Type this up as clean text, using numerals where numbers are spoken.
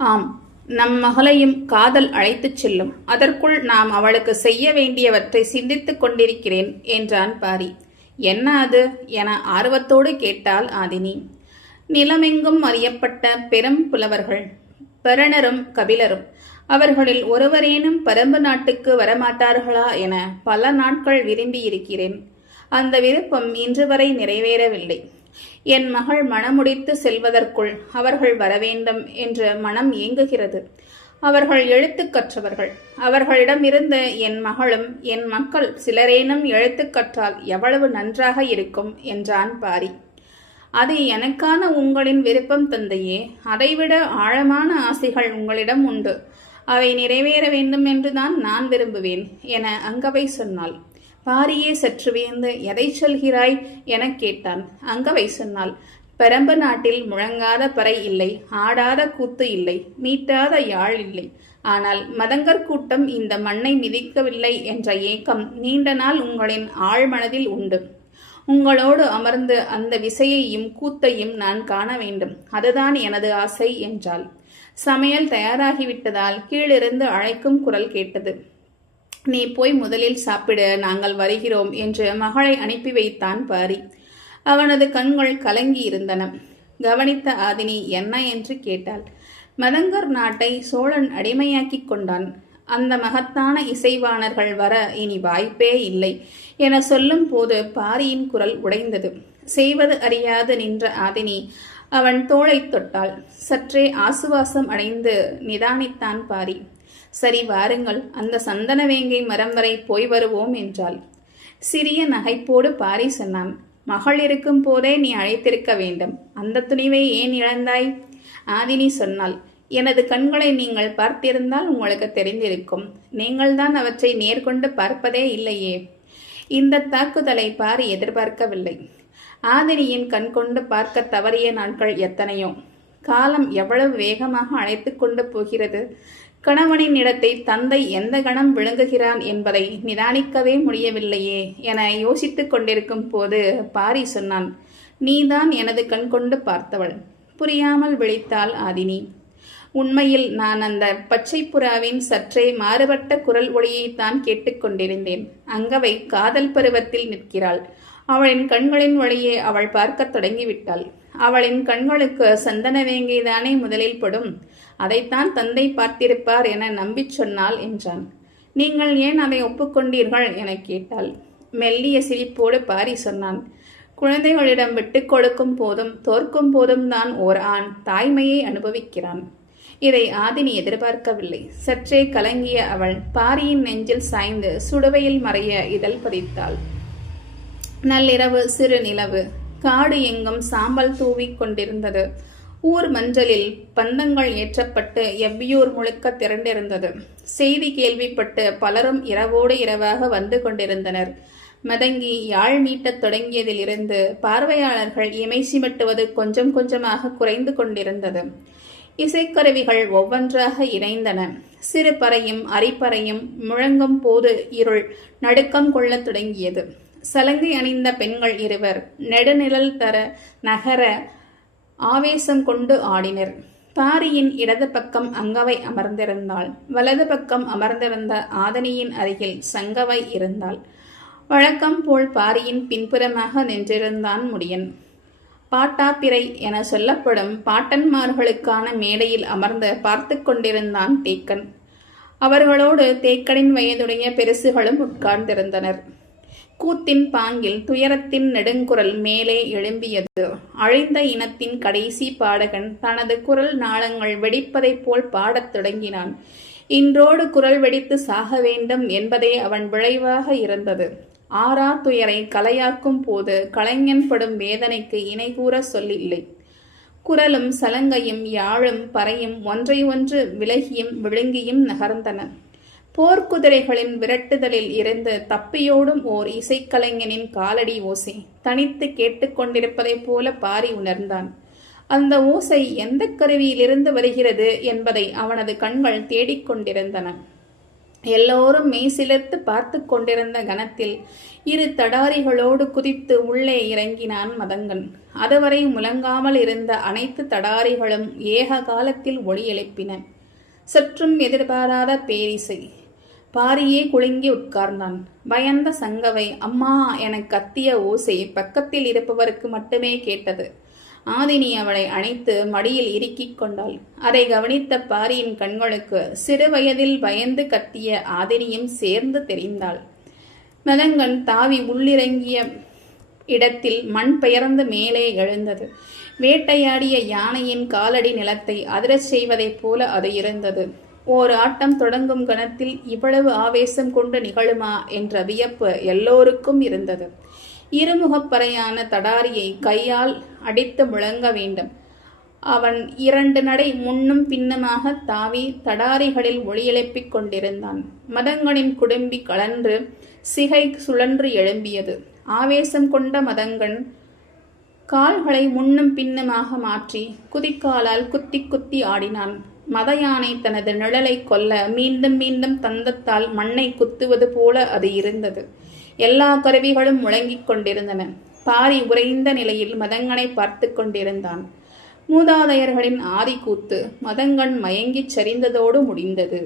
ஆம், நம் மகளையும் காதல் அழைத்துச் செல்லும். அதற்குள் நாம் அவளுக்கு செய்ய வேண்டியவற்றை சிந்தித்துக் கொண்டிருக்கிறேன் என்றான் பாரி. என்ன அது என ஆர்வத்தோடு கேட்டாள் ஆதினி. நிலமெங்கும் அறியப்பட்ட பெரும் புலவர்கள் பரணரும் கபிலரும் அவர்களில் ஒருவரேனும் பரம்பு நாட்டுக்கு வரமாட்டார்களா என பல நாட்கள் விரும்பியிருக்கிறேன். அந்த விருப்பம் இன்று வரை நிறைவேறவில்லை. என் மகள் மணமுடித்து செல்வதற்குள் அவர்கள் வரவேண்டும் என்று மனம் ஏங்குகிறது. அவர்கள் எழுத்து கற்றவர்கள். அவர்களிடமிருந்து என் மகளும் என் மக்கள் சிலரேனும் எழுத்து கற்றால் எவ்வளவு நன்றாக இருக்கும் என்றான் பாரி. அது எனக்கான உங்களின் விருப்பம் தந்தையே. அதைவிட ஆழமான ஆசைகள் உங்களிடம் உண்டு. அவை நிறைவேற வேண்டும் என்றுதான் நான் விரும்புவேன் என அங்கவை சொன்னாள். பாரியே சற்று வியந்து எதை சொல்கிறாய் எனக் கேட்டான். அங்கவை சொன்னாள், பெரம்பு நாட்டில் முழங்காத பறை இல்லை, ஆடாத கூத்து இல்லை, மீட்டாத யாழ் இல்லை. ஆனால் மதங்கர் கூட்டம் இந்த மண்ணை மிதிக்கவில்லை என்ற ஏக்கம் நீண்ட நாள் உங்களின் ஆழ்மனதில் உண்டு. உங்களோடு அமர்ந்து அந்த விசையையும் கூத்தையும் நான் காண வேண்டும். அதுதான் எனது ஆசை என்றாள். சமையல் தயாராகிவிட்டதால் கீழிருந்து அழைக்கும் குரல் கேட்டது. நீ போய் முதலில் சாப்பிட, நாங்கள் வருகிறோம் என்று மகளை அனுப்பி வைத்தான் பாரி. அவனது கண்கள் கலங்கி இருந்தன. கவனித்த ஆதினி என்ன என்று கேட்டாள். மதங்கர் நாட்டை சோழன் அடிமையாக்கி கொண்டான். அந்த மகத்தான இசைவாணர்கள் வர இனி வாய்ப்பே இல்லை என சொல்லும் போது பாரியின் குரல் உடைந்தது. செய்வது அறியாது நின்ற ஆதினி அவன் தோளை தொட்டாள். சற்றே ஆசுவாசம் அடைந்து நிதானித்தான் பாரி. சரி வாருங்கள், அந்த சந்தனவேங்கை மரம் வரை போய் வருவோம் என்றாள். சிறிய நகைப்போடு பாரி சொன்னான். மகள் இருக்கும் போதே நீ அழைத்திருக்க வேண்டும். அந்த துணிவை ஏன் இழந்தாய்? ஆதினி சொன்னாள். எனது கண்களை நீங்கள் பார்த்திருந்தால் உங்களுக்கு தெரிந்திருக்கும். நீங்கள்தான் அவற்றை நேர்கொண்டு பார்ப்பதே இல்லையே. இந்த தாக்குதலை பாரி எதிர்பார்க்கவில்லை. ஆதினியின் கண் கொண்டு பார்க்க தவறிய நாட்கள் எத்தனையோ. காலம் எவ்வளவு வேகமாக அழைத்து கொண்டு போகிறது. கணவனின் இடத்தை தந்தை எந்த கணம் விளங்குகிறான் என்பதை நிதானிக்கவே முடியவில்லையே என யோசித்துக் கொண்டிருக்கும் போது பாரி சொன்னான். நீதான் எனது கண் கொண்டு பார்த்தவள். புரியாமல் விழித்தாள் ஆதினி. உண்மையில் நான் அந்த பச்சை புறாவின் சற்றே மாறுபட்ட குரல் ஒளியைத்தான் கேட்டுக்கொண்டிருந்தேன். அங்கவை காதல் பருவத்தில் நிற்கிறாள். அவளின் கண்களின் வழியே அவள் பார்க்க தொடங்கிவிட்டாள். அவளின் கண்களுக்கு சந்தனவேங்கைதானே முதலில் படும். அதைத்தான் தந்தை பார்த்திருப்பார் என நம்பிச் சொன்னாள் என்றான். நீங்கள் ஏன் அதை ஒப்புக்கொண்டீர்கள் என கேட்டாள். மெல்லிய சிரிப்போடு பாரி சொன்னான். குழந்தைகளிடம் விட்டு கொடுக்கும் போதும் தோற்கும் போதும் தான் ஓர் ஆண் தாய்மையை அனுபவிக்கிறான். இதை ஆதினி எதிர்பார்க்கவில்லை. சற்றே கலங்கிய அவள் பாரியின் நெஞ்சில் சாய்ந்து சுடுவையில் மறைய இதழ் பதித்தாள். நள்ளிரவு சிறு நிலவு. காடு எங்கும் சாம்பல் தூவிக் கொண்டிருந்தது. ஊர் மஞ்சளில் பந்தங்கள் ஏற்றப்பட்டு எவ்வியூர் முழுக்க திரண்டிருந்தது. செய்தி கேள்விப்பட்டு பலரும் இரவோடு இரவாக வந்து கொண்டிருந்தனர். மதங்கி யாழ் மீட்டத் தொடங்கியதிலிருந்து பார்வையாளர்கள் இமை சிமிட்டுவது கொஞ்சம் கொஞ்சமாக குறைந்து கொண்டிருந்தது. இசைக்கருவிகள் ஒவ்வொன்றாக இணைந்தன. சிறு பறையும் அரிப்பறையும் முழங்கும் போது இருள் நடுக்கம் கொள்ளத் தொடங்கியது. சலங்கை அணிந்த பெண்கள் இருவர் நெடுநிழல் தர நகர ஆவேசம் கொண்டு ஆடினர். பாரியின் இடது பக்கம் அங்கவை அமர்ந்திருந்தாள். வலது பக்கம் அமர்ந்திருந்த ஆதனியின் அருகில் சங்கவை இருந்தாள். வழக்கம் போல் பாரியின் பின்புறமாக நின்றிருந்தான் முடியன். பாட்டாப்பிரை என சொல்லப்படும் பாட்டன்மார்களுக்கான மேடையில் அமர்ந்து பார்த்து கொண்டிருந்தான் தேக்கன். அவர்களோடு தேக்கனின் வயதுடைய பெருசுகளும் உட்கார்ந்திருந்தனர். கூத்தின் பாங்கில் துயரத்தின் நெடுங்குரல் மேலே எழும்பியது. அழிந்த இனத்தின் கடைசி பாடகன் தனது குரல் நாளங்கள் வெடிப்பதைப் போல் பாடத் தொடங்கினான். இன்றோடு குரல் வெடித்து சாக வேண்டும் என்பதே அவன் விளைவாக இருந்தது. ஆறா துயரை கலையாக்கும் போது கலைஞன் படும் வேதனைக்கு இணை கூற சொல்லில்லை. குரலும் சலங்கையும் யாழும் பறையும் ஒன்றை ஒன்று விலகியும் விழுங்கியும் நகர்ந்தன. போர்க்குதிரைகளின் விரட்டுதலில் இருந்து தப்பியோடும் ஓர் இசைக்கலைஞனின் காலடி ஓசை தனித்து கேட்டுக்கொண்டிருப்பதைப் போல பாரி உணர்ந்தான். அந்த ஓசை எந்த கருவியிலிருந்து வருகிறது என்பதை அவனது கண்கள் தேடிக்கொண்டிருந்தன. எல்லோரும் மெய்சிலிர்த்து பார்த்து கொண்டிருந்த கணத்தில் இரு தடாரிகளோடு குதித்து உள்ளே இறங்கினான் மதங்கன். அதுவரை முழங்காமல் இருந்த அனைத்து தடாரிகளும் ஏக காலத்தில் ஒலி எழுப்பின. சற்றும் எதிர்பாராத பேரிசை. பாரியே குலுங்கி உட்கார்ந்தான். பயந்த சங்கவை அம்மா என கத்திய ஓசை பக்கத்தில் இருப்பவருக்கு மட்டுமே கேட்டது. ஆதினி அவளை அணைத்து மடியில் இறுக்கிக் கொண்டாள். அதை கவனித்த பாரியின் கண்களுக்கு சிறு வயதில் பயந்து கத்திய ஆதினியும் சேர்ந்து தெரிந்தாள். மதங்கன் தாவி உள்ளிறங்கிய இடத்தில் மண் பெயர்ந்து மேலே எழுந்தது. வேட்டையாடிய யானையின் காலடி நிலத்தை அதிரச் செய்வதைப் போல அது இருந்தது. ஓர் ஆட்டம் தொடங்கும் கணத்தில் இவ்வளவு ஆவேசம் கொண்டு நிகழுமா என்ற வியப்பு எல்லோருக்கும் இருந்தது. இருமுகப்பறையான தடாரியை கையால் அடித்து முழங்க வேண்டும். அவன் 2 நடை முன்னும் பின்னுமாக தாவி தடாரிகளில் ஒளியெழுப்பிக் கொண்டிருந்தான். மதங்கனின் குடும்பி கலன்று சிகை சுழன்று எழும்பியது. ஆவேசம் கொண்ட மதங்கன் கால்களை முன்னும் பின்னுமாக மாற்றி குதிக்காலால் குத்தி குத்தி ஆடினான். மத யானை தனது நிழலை கொல்ல மீண்டும் மீண்டும் தந்தத்தால் மண்ணை குத்துவது போல அது இருந்தது. எல்லா கருவிகளும் முழங்கிக் கொண்டிருந்தன. பாரி உறைந்த நிலையில் மதங்கனை பார்த்து கொண்டிருந்தான். மூதாதையர்களின் ஆதிக்கூத்து மதங்கன் மயங்கிச் சரிந்ததோடு முடிந்தது.